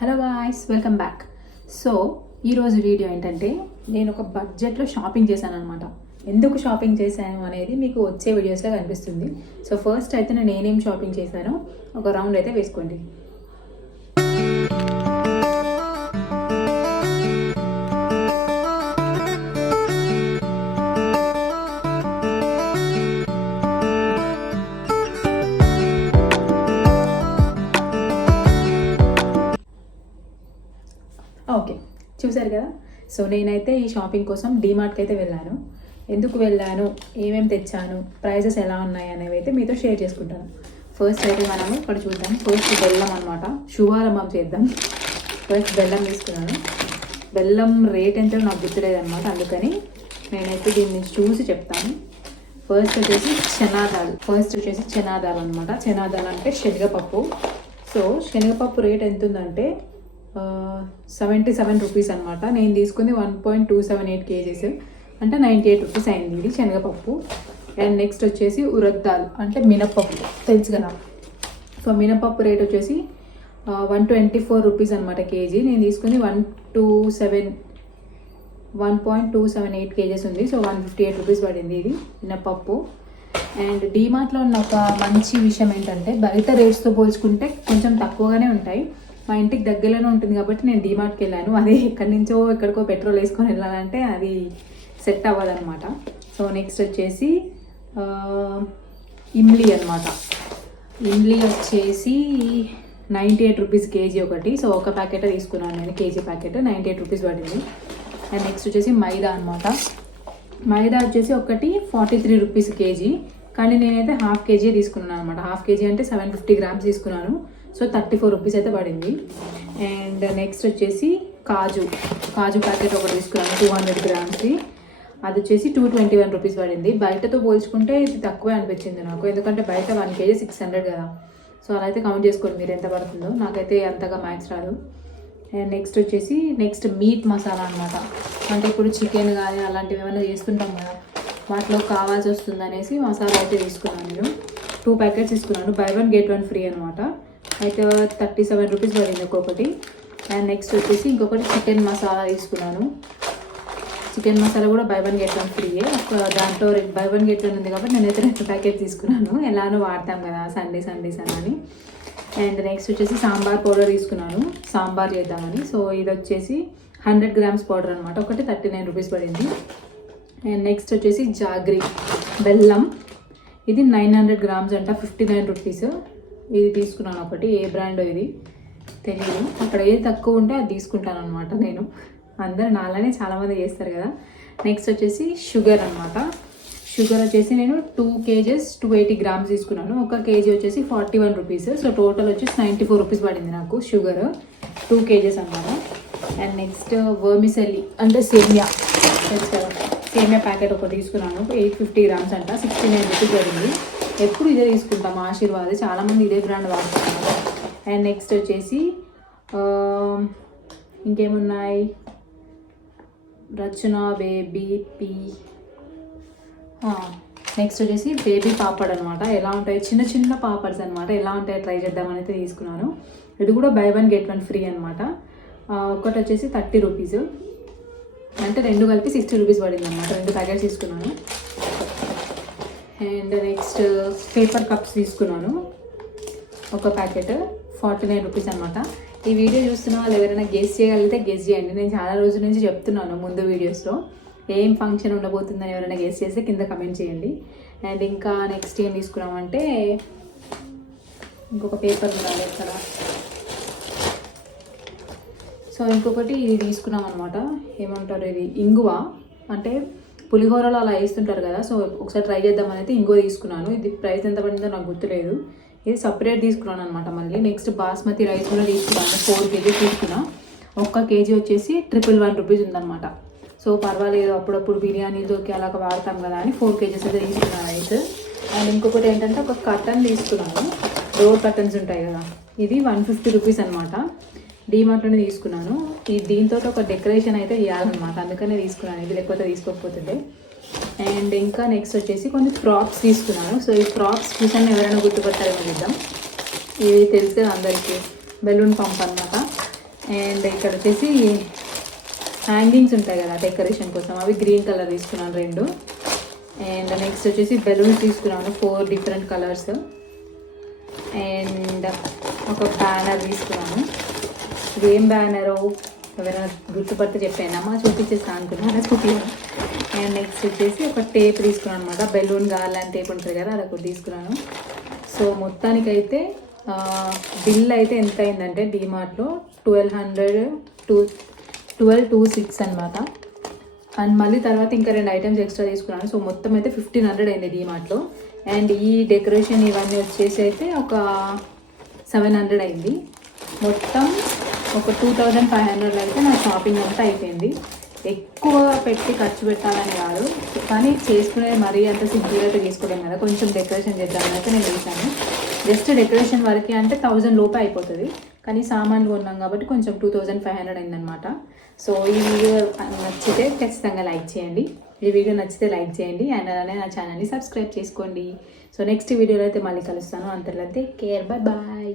Hello guys, welcome back. So ఈరోజు video ఏంటంటే నేను ఒక బడ్జెట్లో షాపింగ్ చేశాను అనమాట. ఎందుకు షాపింగ్ చేశాను అనేది మీకు వచ్చే వీడియోస్లో కనిపిస్తుంది. సో ఫస్ట్ అయితే నేను ఏమేమి షాపింగ్ చేశానో ఒక రౌండ్ అయితే వేసుకోండి. ఓకే, చూసారు కదా. సో నేనైతే ఈ షాపింగ్ కోసం డీమార్ట్కి అయితే వెళ్ళాను. ఎందుకు వెళ్ళాను, ఏమేమి తెచ్చాను, ప్రైజెస్ ఎలా ఉన్నాయి అనేవి అయితే మీతో షేర్ చేసుకుంటాను. ఫస్ట్ అయితే మనము ఇక్కడ చూద్దాం. ఫస్ట్ బెల్లం అనమాట, శుభారంభం చేద్దాం. ఫస్ట్ బెల్లం తీసుకున్నాను. బెల్లం రేట్ ఎంతో నాకు గుర్తులేదన్నమాట, అందుకని నేనైతే దీన్ని చూసి చెప్తాను. ఫస్ట్ వచ్చేసి చనాదాల్ అనమాట. చనాదాల్ అంటే శనగపప్పు. సో శనగపప్పు రేట్ ఎంత ఉందంటే 77 రూపీస్ అనమాట. నేను తీసుకుంది 1.278 kgs అంటే 98 రూపీస్ అయింది ఇది శనగపప్పు. అండ్ నెక్స్ట్ వచ్చేసి ఉరద్ దాల్ అంటే మినపప్పు, తెలుసు కదా. సో మినపప్పు రేట్ వచ్చేసి 124 రూపీస్ అనమాట కేజీ. నేను తీసుకుంది 1.278 kgs ఉంది. సో 158 రూపీస్ పడింది ఇది మినపప్పు. అండ్ డీమార్ట్లో ఉన్న ఒక మంచి విషయం ఏంటంటే బయట రేట్స్తో పోల్చుకుంటే కొంచెం తక్కువగానే ఉంటాయి. మా ఇంటికి దగ్గరలోనే ఉంటుంది కాబట్టి నేను డీమార్ట్కి వెళ్ళాను. అదే ఎక్కడి నుంచో ఎక్కడికో పెట్రోల్ వేసుకొని వెళ్ళాలంటే అది సెట్ అవ్వదన్నమాట. సో నెక్స్ట్ వచ్చేసి ఇమ్లీ అనమాట. ఇమ్లీ వచ్చేసి 98 రూపీస్ కేజీ ఒకటి. సో ఒక ప్యాకెట్ తీసుకున్నాను నేను, కేజీ ప్యాకెట్ 98 రూపీస్ పడింది. అండ్ నెక్స్ట్ వచ్చేసి మైదా అనమాట. మైదా వచ్చేసి ఒకటి 43 రూపీస్ కేజీ, కానీ నేనైతే హాఫ్ కేజీ తీసుకున్నాను అనమాట. హాఫ్ కేజీ అంటే 750 grams తీసుకున్నాను. సో 34 రూపీస్ అయితే పడింది. అండ్ నెక్స్ట్ వచ్చేసి కాజు ప్యాకెట్ ఒకటి తీసుకున్నాను 200 grams. అది వచ్చేసి 221 రూపీస్ పడింది. బయటతో పోల్చుకుంటే ఇది తక్కువే అనిపించింది నాకు, ఎందుకంటే బయట 1 kg 600 కదా. సో అలా అయితే కౌంట్ చేసుకోండి మీరు ఎంత పడుతుందో. నాకైతే అంతగా మ్యాథ్స్ రాదు. అండ్ నెక్స్ట్ వచ్చేసి మీట్ మసాలా అనమాట. అంటే ఇప్పుడు చికెన్ కానీ అలాంటివి ఏమైనా చేస్తుంటాం కదా, వాటిలో కావాల్సి వస్తుంది అనేసి మసాలా అయితే తీసుకున్నాను. నేను 2 ప్యాకెట్స్ తీసుకున్నాను. బై 1 get 1 ఫ్రీ అనమాట. అయితే 37 రూపీస్ పడింది ఒక్కొక్కటి. అండ్ నెక్స్ట్ వచ్చేసి ఇంకొకటి చికెన్ మసాలా తీసుకున్నాను. చికెన్ మసాలా కూడా బై 1 get 1 ఫ్రీయే. దాంట్లో బై 1 get 1 ఉంది కాబట్టి నేనైతే 2 ప్యాకెట్ తీసుకున్నాను. ఎలానో వాడతాం కదా సండేస్ అని. అండ్ నెక్స్ట్ వచ్చేసి సాంబార్ పౌడర్ తీసుకున్నాను, సాంబార్ చేద్దామని. సో ఇది వచ్చేసి 100 grams పౌడర్ అనమాట. ఒకటి 39 రూపీస్ పడింది. అండ్ నెక్స్ట్ వచ్చేసి జాగ్రీ బెల్లం. ఇది 900 grams అంట, 59 రూపీస్. ఇది తీసుకున్నాను ఒకటి. ఏ బ్రాండో ఇది తెలియదు. అక్కడ ఏది తక్కువ ఉంటే అది తీసుకుంటాను అనమాట నేను. అందరు నాలానే చాలామంది చేస్తారు కదా. నెక్స్ట్ వచ్చేసి షుగర్ అనమాట. షుగర్ వచ్చేసి నేను 2 kgs 280 grams తీసుకున్నాను. ఒక కేజీ వచ్చేసి 41 రూపీస్. సో టోటల్ వచ్చేసి 94 రూపీస్ పడింది నాకు షుగర్ 2 kgs అనమాట. అండ్ నెక్స్ట్ వర్మిసెల్లి అంటే సేమియా, తెలుసు కదా, సేమియా ప్యాకెట్ ఒకటి తీసుకున్నాను 850 grams అంట, 69 రూపీస్ పడింది. ఎప్పుడు ఇదే తీసుకుంటాం, ఆశీర్వాద్. చాలామంది ఇదే బ్రాండ్ వాడుతున్నారు. అండ్ నెక్స్ట్ వచ్చేసి ఇంకేమున్నాయి, రచన బేబీ పీ. నెక్స్ట్ వచ్చేసి బేబీ పాపడ్ అనమాట. ఎలా ఉంటాయి, చిన్న చిన్న పాపడ్స్ అనమాట. ఎలా ఉంటాయి ట్రై చేద్దామని అయితే తీసుకున్నాను. ఇది కూడా బై 1 get 1 ఫ్రీ అనమాట. ఒకటి వచ్చేసి 30 రూపీస్ అంటే 2 కలిపి 60 రూపీస్ పడింది అనమాట. 2 ప్యాకెట్స్ తీసుకున్నాను. అండ్ నెక్స్ట్ పేపర్ కప్స్ తీసుకున్నాను. ఒక ప్యాకెట్ 49 రూపీస్ అనమాట. ఈ వీడియో చూస్తున్న వాళ్ళు ఎవరైనా గెస్ చేయగలిగితే గెస్ చేయండి. నేను చాలా రోజుల నుంచి చెప్తున్నాను ముందు వీడియోస్లో ఏం ఫంక్షన్ ఉండబోతుందని ఎవరైనా గెస్ చేస్తే కింద కమెంట్ చేయండి. అండ్ ఇంకా నెక్స్ట్ ఏం తీసుకున్నామంటే ఇంకొక పేపర్ ఉండాలి ఇక్కడ. సో ఇంకొకటి ఇది తీసుకున్నాం అనమాట. ఏమంటారు, ఇది ఇంగువ. అంటే పులిహోరలో అలా వేస్తుంటారు కదా. సో ఒకసారి ట్రై చేద్దామని అయితే ఇంగువ తీసుకున్నాను. ఇది ప్రైస్ ఎంత పడిందో నాకు గుర్తులేదు. ఇది సపరేట్ తీసుకున్నాను అనమాట. మళ్ళీ నెక్స్ట్ బాస్మతి రైస్ కూడా తీసుకున్నాను. 4 kgs తీసుకున్నా. 1 kg వచ్చేసి 111 రూపీస్ ఉందన్నమాట. సో పర్వాలేదు, అప్పుడప్పుడు బిర్యానీలోకి అలా వాడతాం కదా అని 4 kgs అయితే తీసుకున్నాను రైస్. అండ్ ఇంకొకటి ఏంటంటే ఒక కర్టన్ తీసుకున్నాను. డోర్ కర్టన్స్ ఉంటాయి కదా, ఇది 150 రూపీస్ అనమాట. డీమార్ట్లోనే తీసుకున్నాను. దీంతో ఒక డెకరేషన్ అయితే చేయాలన్నమాట, అందుకనే తీసుకున్నాను. ఇది లేకపోతే తీసుకోకపోతుండే. అండ్ ఇంకా నెక్స్ట్ వచ్చేసి కొన్ని ప్రాప్స్ తీసుకున్నాను. సో ఈ ప్రాప్స్ చూసాను, ఎవరైనా గుర్తుపట్టారేమో చూద్దాం. ఇది తెలుసు కదా అందరికీ, బెలూన్ పంప్ అనమాట. అండ్ ఇక్కడ వచ్చేసి హ్యాంగింగ్స్ ఉంటాయి కదా డెకరేషన్ కోసం, అవి గ్రీన్ కలర్ తీసుకున్నాను 2. అండ్ నెక్స్ట్ వచ్చేసి బెలూన్స్ తీసుకున్నాను 4 డిఫరెంట్ కలర్స్. అండ్ ఒక బ్యానర్ తీసుకున్నాను. ఇదేం బ్యానరు ఎవరైనా గుర్తుపడితే చెప్పానమ్మా, చూపించేస్తాను అనుకున్నాను, చూపించాను. అండ్ నెక్స్ట్ వచ్చేసి ఒక టేప్ తీసుకున్నాను అనమాట, బెలూన్ గార్లాండ్ టేప్ ఉంటుంది కదా, అది ఒకటి తీసుకున్నాను. సో మొత్తానికైతే బిల్ అయితే ఎంత అయిందంటే డీమార్ట్లో 1226 అనమాట. అండ్ మళ్ళీ తర్వాత ఇంకా 2 ఐటమ్స్ ఎక్స్ట్రా తీసుకున్నాను. సో మొత్తం అయితే 1500 అయింది డీమార్ట్లో. అండ్ ఈ డెకరేషన్ ఇవన్నీ వచ్చేసి అయితే ఒక 700 అయింది. మొత్తం ఒక 2500 అయితే నా షాపింగ్ అంతా అయిపోయింది. ఎక్కువ పెట్టి ఖర్చు పెట్టాలని కాదు, కానీ చేసుకునే మరీ అంత సింపుల్గా అయితే తీసుకోలేము కదా, కొంచెం డెకరేషన్ చేద్దామని అయితే నేను చేశాను. జస్ట్ డెకరేషన్ వరకు అంటే 1000 లోపే అయిపోతుంది, కానీ సామాన్లు కొన్నాం కాబట్టి కొంచెం 2500 అయిందనమాట. సో ఈ వీడియో నచ్చితే ఖచ్చితంగా లైక్ చేయండి. ఈ వీడియో నచ్చితే లైక్ చేయండి అండ్ అలానే నా ఛానల్ని సబ్స్క్రైబ్ చేసుకోండి. సో నెక్స్ట్ వీడియోలో అయితే మళ్ళీ కలుస్తాను. అంతలో టేక్ కేర్, బై బాయ్.